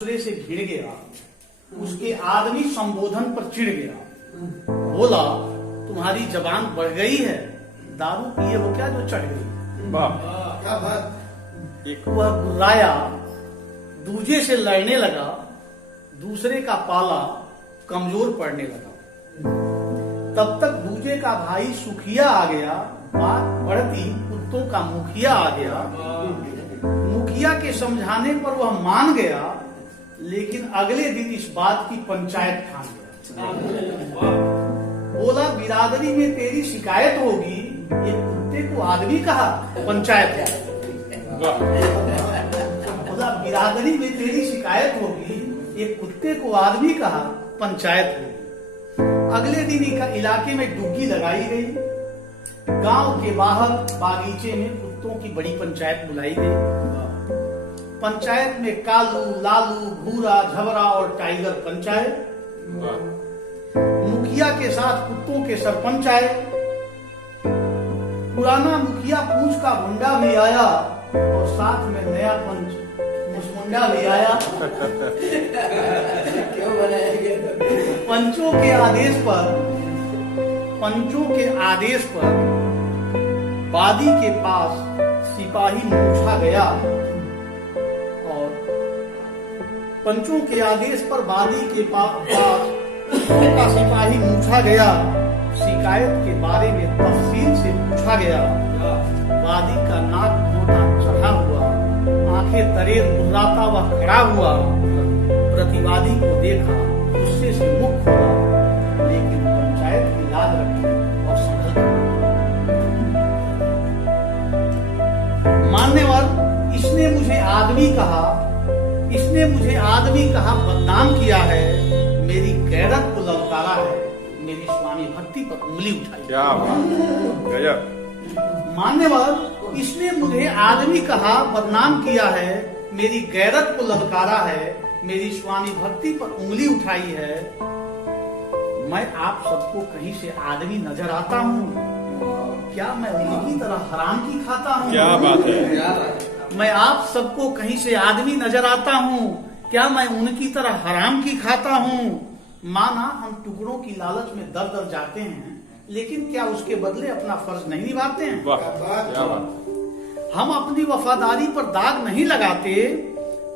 दूसरे से भिड़ गया, उसके आदमी संबोधन पर चिढ़ गया, बोला तुम्हारी जबान बढ़ गई है, दारू पिए हो क्या जो चढ़ गई। क्या बात। वह गुर्राया, दूजे से लड़ने लगा, दूसरे का पाला कमजोर पड़ने लगा। तब तक दूजे का भाई सुखिया आ गया, बात बढ़ती कुत्तों का मुखिया आ गया। मुखिया के समझाने पर वह मान गया, लेकिन अगले दिन इस बात की पंचायत ठान गया। बोला बिरादरी में तेरी शिकायत होगी, एक कुत्ते को आदमी कहा पंचायत है। बोला बिरादरी में तेरी शिकायत होगी, एक कुत्ते को आदमी कहा पंचायत होगी। अगले दिन इलाके में डुग्गी लगाई गई। गांव के बाहर बागीचे में कुत्तों की बड़ी पंचायत बुलाई गई। पंचायत में कालू, लालू, भूरा, झबरा और टाइगर पंचायत। मुखिया के साथ कुत्तों के सरपंच आए। पुराना मुखिया पूंछ का भुंडा भी आया और साथ में नया पंच मुंडा भी आया। क्यों बनाया गया? पंचों के आदेश पर वादी के पास सिपाही पूछा गया और पंचों के आदेश पर वादी के पास का सिपाही पूछा गया। शिकायत के बारे में तफसील से पूछा गया। वादी का नाक मोटा चढ़ा हुआ, आंखें तरेर गुर्राता हुआ खड़ा हुआ। प्रतिवादी को देखा, गुस्से से मुख खोला, लेकिन पंचायत की लाज रखी और संभल गया। मान्यवर, इसने मुझे आदमी कहा, बदनाम किया है, मेरी गैरत को ललकारा है, मेरी स्वामी भक्ति पर उंगली उठाई। क्या गजब। मान्यवर, इसने मुझे आदमी कहा, बदनाम किया है, मेरी गैरत को ललकारा है, मेरी स्वामी भक्ति पर उंगली उठाई है। मैं आप सबको कहीं से आदमी नजर आता हूँ क्या? मैं उनकी तरह हराम की खाता हूँ? क्या बात है। मैं आप सबको कहीं से आदमी नजर आता हूँ क्या? मैं उनकी तरह हराम की खाता हूँ? माना हम टुकड़ों की लालच में दर दर जाते हैं, लेकिन क्या उसके बदले अपना फर्ज नहीं निभाते हैं? क्या बात। हम अपनी वफादारी पर दाग नहीं लगाते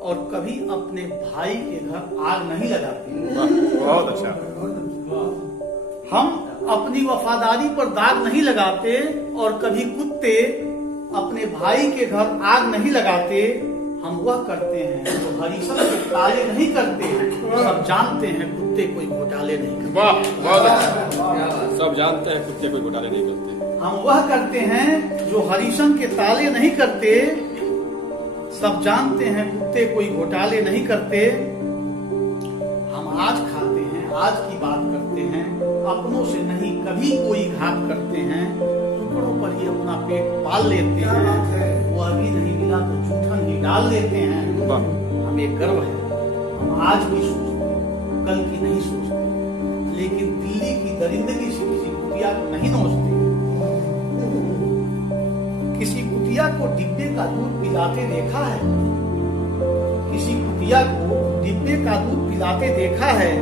और कभी अपने भाई के घर आग नहीं लगाते। बहुत अच्छा। हम अपनी वफादारी पर दाग नहीं लगाते और कभी कुत्ते अपने भाई के घर आग नहीं लगाते। हम वह करते हैं जो हरीशन के ताले नहीं करते। सब जानते हैं कुत्ते कोई घोटाले नहीं करते। वाह, बहुत अच्छा। सब जानते हैं कुत्ते कोई घोटाले नहीं करते। हम वह करते हैं जो हरीशन के ताले नहीं करते। सब जानते हैं कुत्ते कोई घोटाले नहीं करते। हम आज खाते हैं, आज की बात करते हैं, अपनों से नहीं कभी कोई घात करते हैं। टुकड़ों पर ही अपना पेट पाल लेते हैं। वो अभी नहीं मिला तो जूठन ही डाल देते हैं। हमें गर्व है, हम आज भी सोचते हैं, कल की नहीं सोचते। लेकिन दिल्ली की दरिंदगी से किसी कुतिया को नहीं नोचते। किसी कुतिया को डिब्बे का दूध पिलाते देखा है? किसी कुतिया को डिब्बे का दूध पिलाते देखा है?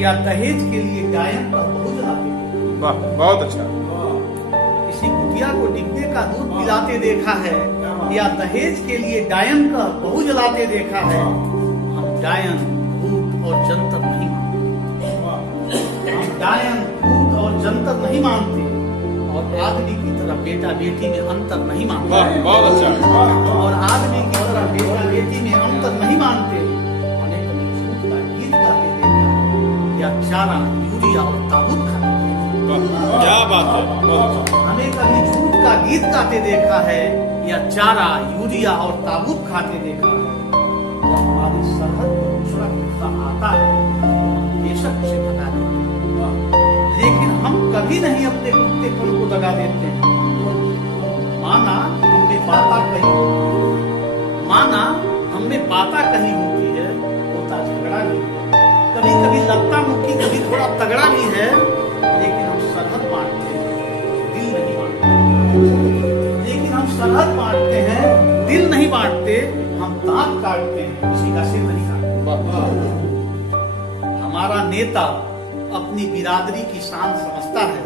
या दहेज के लिए गायन का बहुत लाते? वाह, बहुत अच्छा। किसी कुतिया को डिब्बे का दूध पिलाते देखा है? या दहेज के लिए डायन का बहु जलाते देखा है? हम डायन, भूत और जंतर नहीं मानते। हम डायन, भूत और जंतर नहीं मानते और आदमी की तरह बेटा बेटी में अंतर नहीं मानते। वाह, बहुत अच्छा। और आदमी की तरह बेटा बेटी में अंतर नहीं मानते। हमें कभी झूठ का गीत गाते देखा है या चारा, यूरिया और ताबूत खाते? क्या बात है, बहुत अच्छा। हमें कभी झूठ का गीत गाते देखा है या चारा, यूरिया और ताबूत खाते देखा है? जब हमारी सरहद पर दूसरा कुत्ता आता है, हम बेशक उसे भगा देते हैं, लेकिन हम कभी नहीं अपने कुत्तेपन को दगा देते हैं। माना हमने बाता कही होती है, होता झगड़ा भी है। कभी कभी लगता मुक्की, कभी थोड़ा तगड़ा भी है, लेकिन हम सरहद बांटते हैं, दिल नहीं बांटते। लेकिन हम सरहद बांटते हैं, दिल नहीं बांटते। हम दांत काटते हैं, किसी का सिर नहीं काटते। वाह हमारा नेता अपनी बिरादरी की शान समझता है,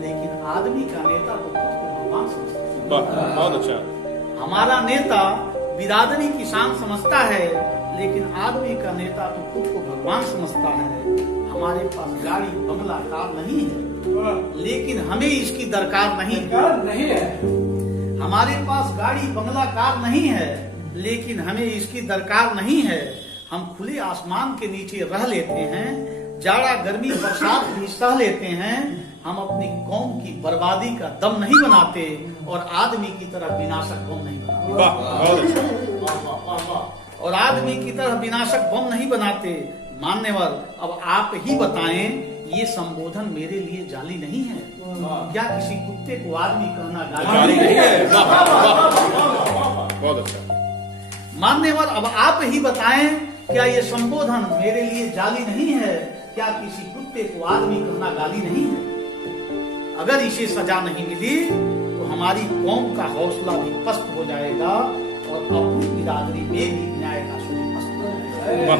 लेकिन आदमी का नेता तो खुद को भगवान समझता है। वाह बहुत अच्छा। हमारा नेता बिरादरी की शान समझता है, लेकिन आदमी का नेता तो खुद को भगवान समझता है। हमारे पास गाड़ी बंगला कार नहीं है, लेकिन हमें इसकी दरकार नहीं है। नहीं है। हमारे पास गाड़ी बंगला कार नहीं है, लेकिन हमें इसकी दरकार नहीं है। हम खुले आसमान के नीचे रह लेते हैं, जाड़ा गर्मी बरसात भी सह लेते हैं। हम अपनी कौम की बर्बादी का दम नहीं बनाते और आदमी की तरह विनाशक बम नहीं बनाते। वाह बहुत अच्छा। और आदमी की तरह विनाशक बम नहीं बनाते। मान्यवर, अब आप ही बताएं, ये संबोधन मेरे लिए जाली नहीं है क्या? किसी कुत्ते को आदमी कहना गाली नहीं है। वाह वाह बहुत अच्छा। मान्यवर, अब आप ही बताएं, क्या ये संबोधन मेरे लिए जाली नहीं है? क्या किसी कुत्ते को आदमी कहना गाली नहीं है? अगर इसे सजा नहीं मिली तो हमारी कौम का हौसला भी पस्त हो जाएगा और अपनी बिरादरी में भी न्याय का सूर्य अस्त हो जाएगा।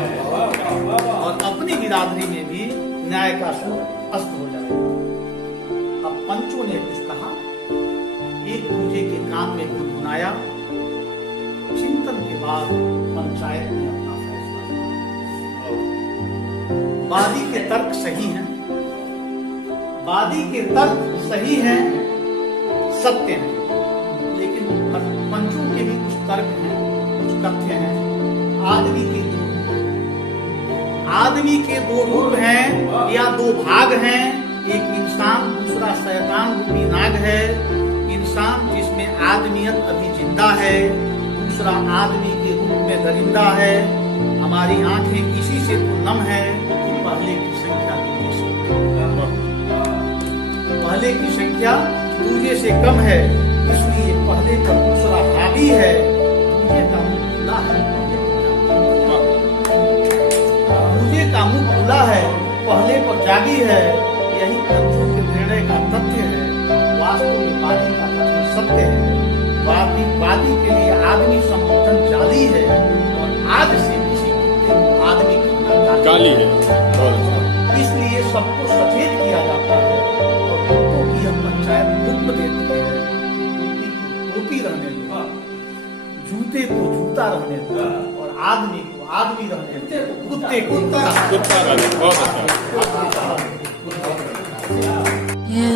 और अपनी बिरादरी में भी न्याय का सूर्य अस्त हो जाएगा। अब पंचों ने कुछ कहा, एक दूसरे के कान में गुनगुनाया। चिंतन के बाद पंचायत ने अपना फैसला लिया। वादी के तर्क सही हैं, वादी के तर्क सही हैं, सत्य हैं, लेकिन पंचों के भी कुछ तर्क हैं, कुछ तथ्य हैं। आदमी के दो रूप हैं या दो भाग हैं। एक इंसान, दूसरा शैतान रूपी नाग है। इंसान जिसमें आदमियत अभी जिंदा है, दूसरा आदमी के रूप में दरिंदा है। हमारी आंखें इसी से तो नम है। पहले की संख्या दूजे से पहले की संख्या दूजे से कम है, इसलिए पहले पर दूसरा हावी है। दूजे का मुंह खुला है, दूजे का मुंह खुला है, पहले पर जागी है। यही पंचों के निर्णय का तथ्य है। वास्तव में वादी का कथन सत्य है। वादी के लिए आदमी संबोधन जाली है और आज से किसी आदमी की गाली है। बहुत अच्छा। इसलिए सबको सचेत किया जाता है और कुत्तों की यह पंचायत हुक्म देती है, टोपी को टोपी रहने दो, जूते को जूता रहने दो और आदमी को आदमी रहने दो, कुत्ते को कुत्ता रहने। बहुत अच्छा। कुत्ता। You